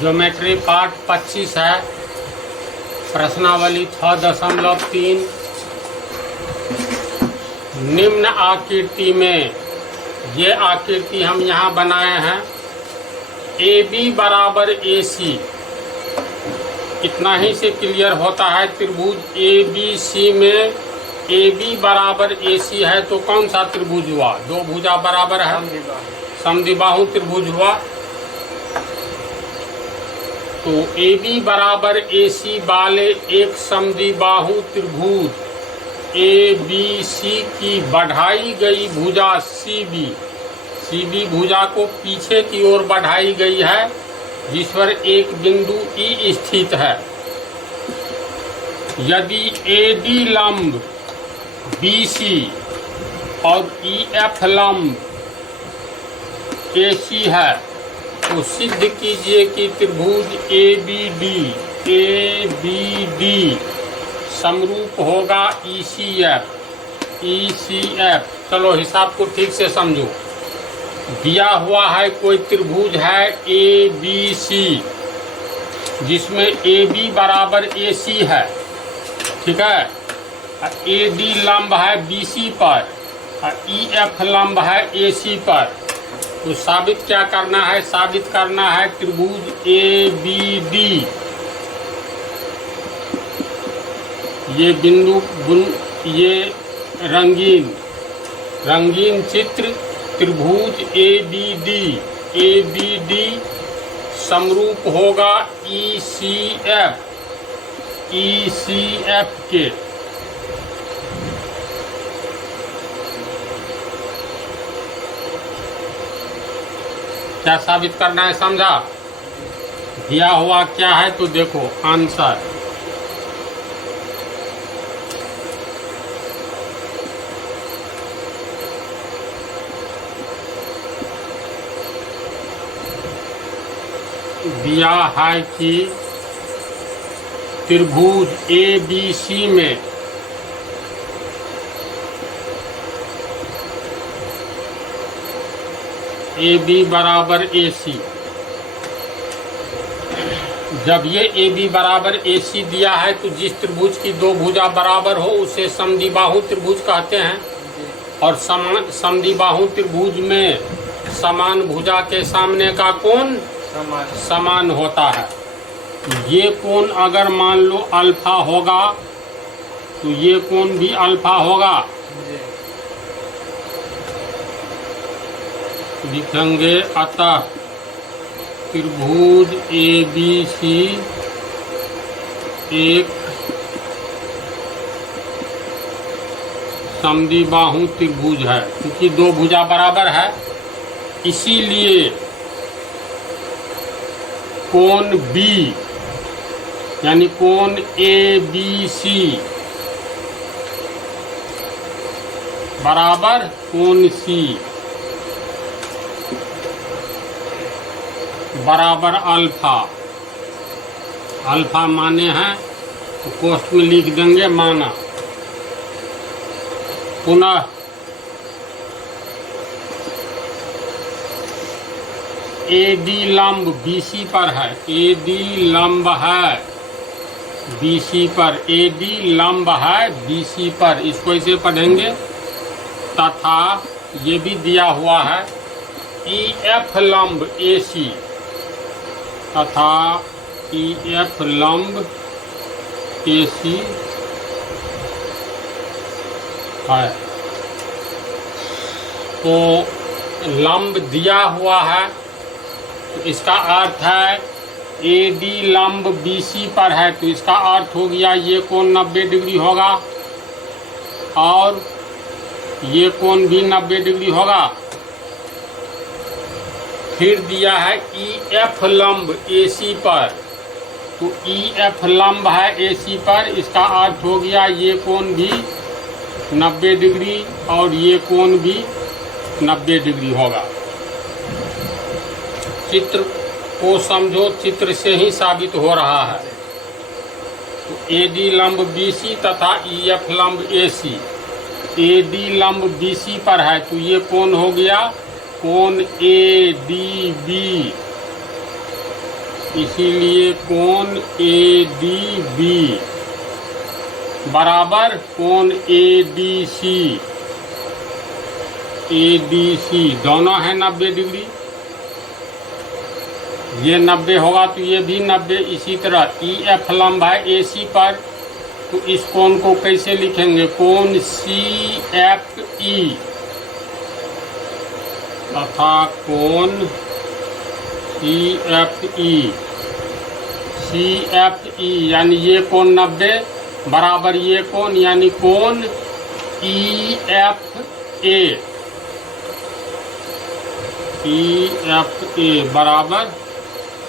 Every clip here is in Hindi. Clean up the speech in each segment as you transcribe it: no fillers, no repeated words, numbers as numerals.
ज्योमेट्री पार्ट 25 है। प्रश्नावली 6.3। निम्न आकृति में, ये आकृति हम यहाँ बनाए हैं। AB बराबर AC, इतना ही से क्लियर होता है। त्रिभुज ABC में AB बराबर AC है तो कौन सा त्रिभुज हुआ? दो भुजा बराबर है, समद्विबाहु त्रिभुज हुआ। तो AB बराबर AC वाले एक समद्विबाहु त्रिभुज ABC की बढ़ाई गई भुजा CB भुजा को पीछे की ओर बढ़ाई गई है, जिस पर एक बिंदु E स्थित है। यदि AD लंब BC और EF लंब AC है तो सिद्ध कीजिए कि त्रिभुज ABD समरूप होगा ECF। चलो हिसाब को ठीक से समझो। दिया हुआ है कोई त्रिभुज है ABC, जिसमें AB बराबर AC है, ठीक है। AD लंब है BC पर और EF लंब है AC पर। तो साबित क्या करना है? साबित करना है त्रिभुज ABD, ये बिंदु ये रंगीन चित्र त्रिभुज ABD समरूप होगा ECF के। क्या साबित करना है समझा? दिया हुआ क्या है तो देखो आंसर। दिया है कि त्रिभुज ABC में AB बराबर AC। जब ये AB बराबर AC दिया है तो जिस त्रिभुज की दो भुजा बराबर हो उसे समद्विबाहु त्रिभुज कहते हैं। और समद्विबाहु त्रिभुज में समान भुजा के सामने का कोण समान होता है। ये कोण अगर मान लो अल्फा होगा तो ये कोण भी अल्फा होगा। लिखेंगे अतः त्रिभुज ABC एक समद्विबाहु त्रिभुज है, क्योंकि दो भुजा बराबर है। इसीलिए कोण B यानी कोण ABC बराबर कोण C बराबर अल्फा माने हैं तो कोष्ठ में लिख देंगे माना। पुनः AD लंब BC पर है, AD लंब है BC पर, AD लंब है BC पर। इसको इसे पढ़ेंगे। तथा ये भी दिया हुआ है EF लंब AC तथा EF लंब AC है। तो लंब दिया हुआ है तो इसका अर्थ है AD लंब BC पर है, तो इसका अर्थ हो गया ये कोण 90 डिग्री होगा और ये कोण भी 90 डिग्री होगा। फिर दिया है EF लंब AC पर, तो EF लंब है AC पर, इसका अर्थ हो गया ये कोण भी 90 डिग्री और ये कोण भी 90 डिग्री होगा। चित्र को समझो, चित्र से ही साबित हो रहा है। तो AD लंब BC तथा EF लंब AC। AD लंब BC पर है तो ये कोण हो गया कोण ADB। इसीलिए कोण ADB बराबर कोण ADC। ADC दोनों है 90 डिग्री, ये 90 होगा तो ये भी 90। इसी तरह EF लंब है AC पर, तो इस कोण को कैसे लिखेंगे? कोण CFE तथा कोण CFE यानी ये कोण 90 बराबर ये कोण यानी कोण EFA बराबर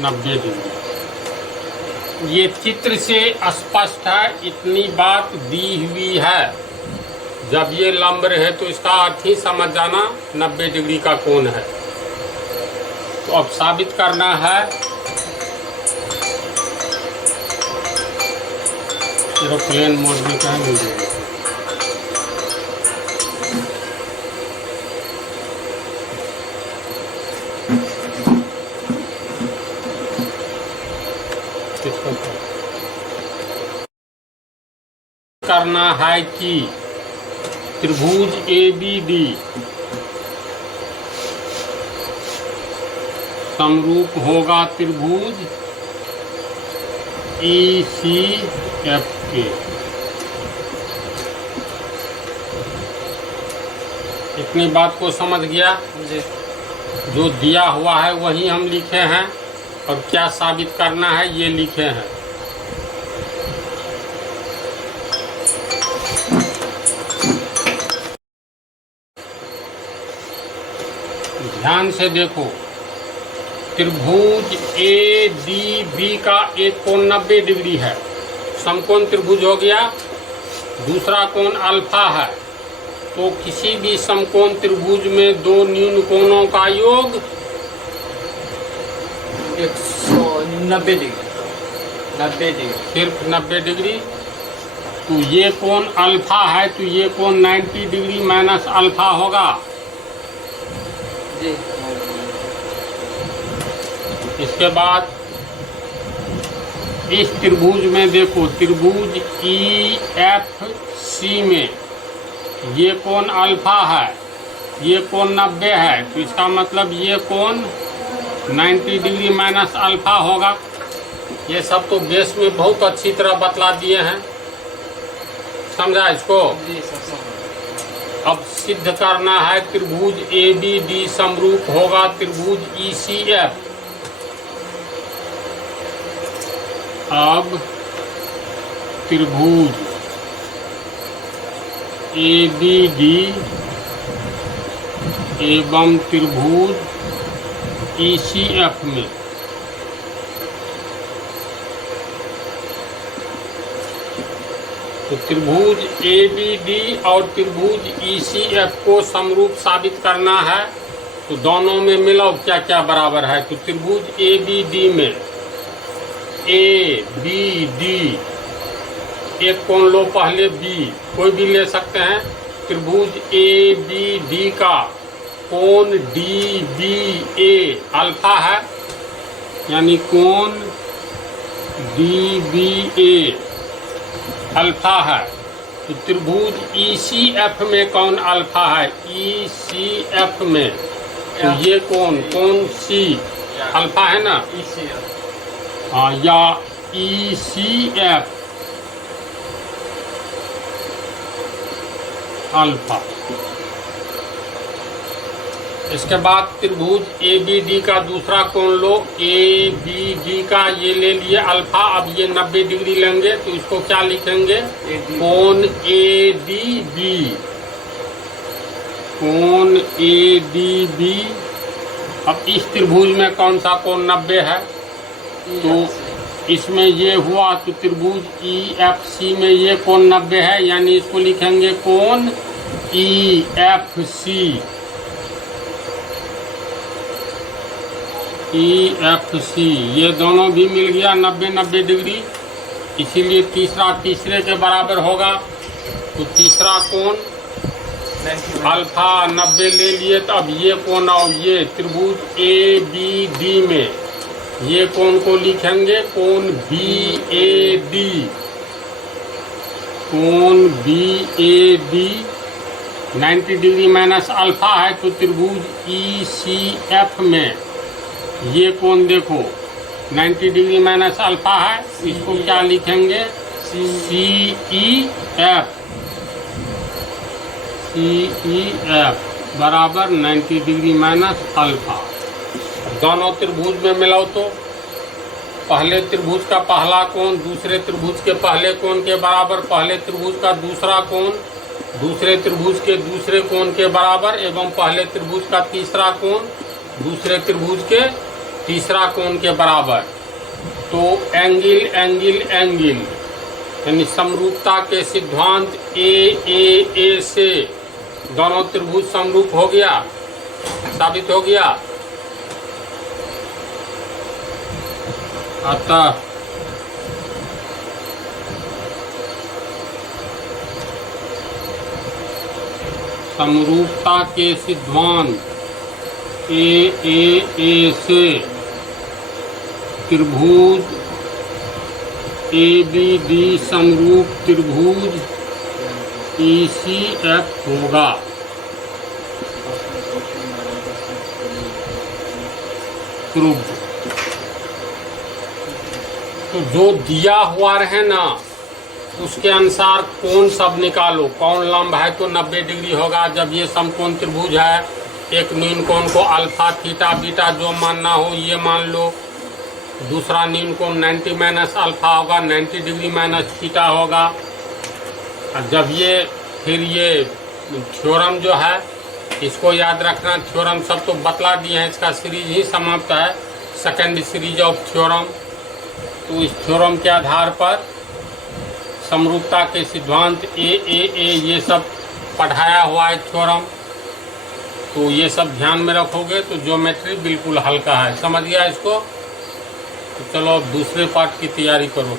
90 डिग्री। ये चित्र से स्पष्ट है, इतनी बात दी हुई है। जब ये लंब रहे तो इसका अर्थ ही समझ जाना 90 डिग्री का कोण है। तो अब साबित करना है। एरोप्लेन मोड में कहाँ मिल जाएगा? करना है कि त्रिभुज ABD समरूप होगा त्रिभुज ECF के। इतनी बात को समझ गया? जो दिया हुआ है वही हम लिखे हैं, और क्या साबित करना है ये लिखे हैं। ध्यान से देखो, त्रिभुज ADB का एक कोण 90 डिग्री है, समकोण त्रिभुज हो गया। दूसरा कोण अल्फा है, तो किसी भी समकोण त्रिभुज में दो न्यून कोणों का योग 190 डिग्री। 90 डिग्री सिर्फ 90 डिग्री। तो ये कोण अल्फा है, तो ये कोण 90 डिग्री माइनस अल्फा होगा। जी। इसके बाद इस त्रिभुज में देखो, त्रिभुज EFC में ये कोण अल्फा है, ये कोण 90 है, तो इसका मतलब ये कोण 90 डिग्री माइनस अल्फा होगा। ये सब तो बेस में बहुत अच्छी तरह बतला दिए हैं, समझा इसको? जी सर। अब सिद्ध करना है त्रिभुज ABD समरूप होगा त्रिभुज ECF। अब त्रिभुज ABD एवं त्रिभुज ECF में तो त्रिभुज ABD और त्रिभुज ECF को समरूप साबित करना है। तो दोनों में मिलाओ क्या क्या बराबर है। तो त्रिभुज ABD में ABD एक कोण लो पहले B, कोई भी ले सकते हैं। त्रिभुज ABD का कोण DBA अल्फा है, यानी कोण DBA अल्फा है। तो त्रिभुज ECF में कौन अल्फा है? ECF में तो ये कोण C अल्फा है ना? हाँ, या ECF अल्फा। इसके बाद त्रिभुज ABD का दूसरा कोण लो, ABD का ये ले लिए अल्फा। अब ये 90 डिग्री लेंगे तो इसको क्या लिखेंगे? कोण ADB। कोण ADB। अब इस त्रिभुज में कौन सा कोण 90 है? तो इसमें ये हुआ, तो त्रिभुज EFC में ये कोण 90 है, यानी इसको लिखेंगे कोण EFC। EFC ये दोनों भी मिल गया 90-90 डिग्री, इसीलिए तीसरा तीसरे के बराबर होगा। तो तीसरा कोण अल्फा 90 ले लिए, तो अब ये कोण और ये त्रिभुज ABD में ये कोण को लिखेंगे कोण बी ए बी, कोण B A B 90 degree minus alpha है, तो त्रिभुज ई सी एफ में ये कोण देखो 90 डिग्री माइनस अल्फा है, इसको क्या लिखेंगे सी ई एफ, सी ई एफ बराबर 90 डिग्री माइनस अल्फा। दोनों त्रिभुज में मिलाओ तो पहले त्रिभुज का पहला कोण दूसरे त्रिभुज के पहले कोण के बराबर, पहले त्रिभुज का दूसरा कोण दूसरे त्रिभुज के दूसरे कोण के बराबर, एवं पहले त्रिभुज का तीसरा कोण दूसरे त्रिभुज के तीसरा कोण के बराबर। तो एंगल एंगल एंगल यानी समरूपता के सिद्धांत ए से दोनों त्रिभुज समरूप हो गया, साबित हो गया। अतः समरूपता के सिद्धांत ए से त्रिभुज ABD समरूप त्रिभुज ECF होगा। प्रूव्ड। तो जो दिया हुआ रहे ना उसके अनुसार कोण सब निकालो। कोण लंब है तो 90 डिग्री होगा जब ये समकोण त्रिभुज है। एक न्यून कोण को अल्फा थीटा बीटा जो मानना हो ये मान लो। दूसरा न्यून कोण 90 माइनस अल्फा होगा, 90 डिग्री माइनस थीटा होगा। और जब ये फिर ये थ्योरम जो है इसको याद रखना। थ्योरम सब तो बतला दिए हैं, इसका सीरीज ही समाप्त है, सेकेंड सीरीज ऑफ थ्योरम। तो इस थ्योरम के आधार पर समरूपता के सिद्धांत ए ये सब पढ़ाया हुआ है थ्योरम। तो ये सब ध्यान में रखोगे तो ज्योमेट्री बिल्कुल हल्का है। समझ गया इसको? तो चलो अब दूसरे पार्ट की तैयारी करो।